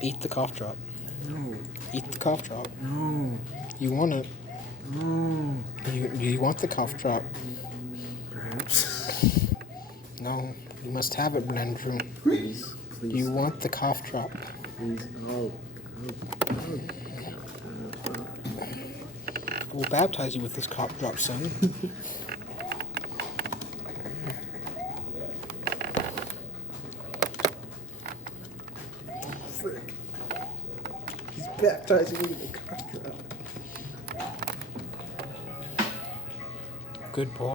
Eat the cough drop. No. Eat the cough drop. No. You want it. No. You want the cough drop. Perhaps. No, you must have it, Andrew. Please. Please. You want the cough drop. Please. Oh. I will baptize you with this cough drop, son. Frick. He's baptizing me with a cough drop. Good boy.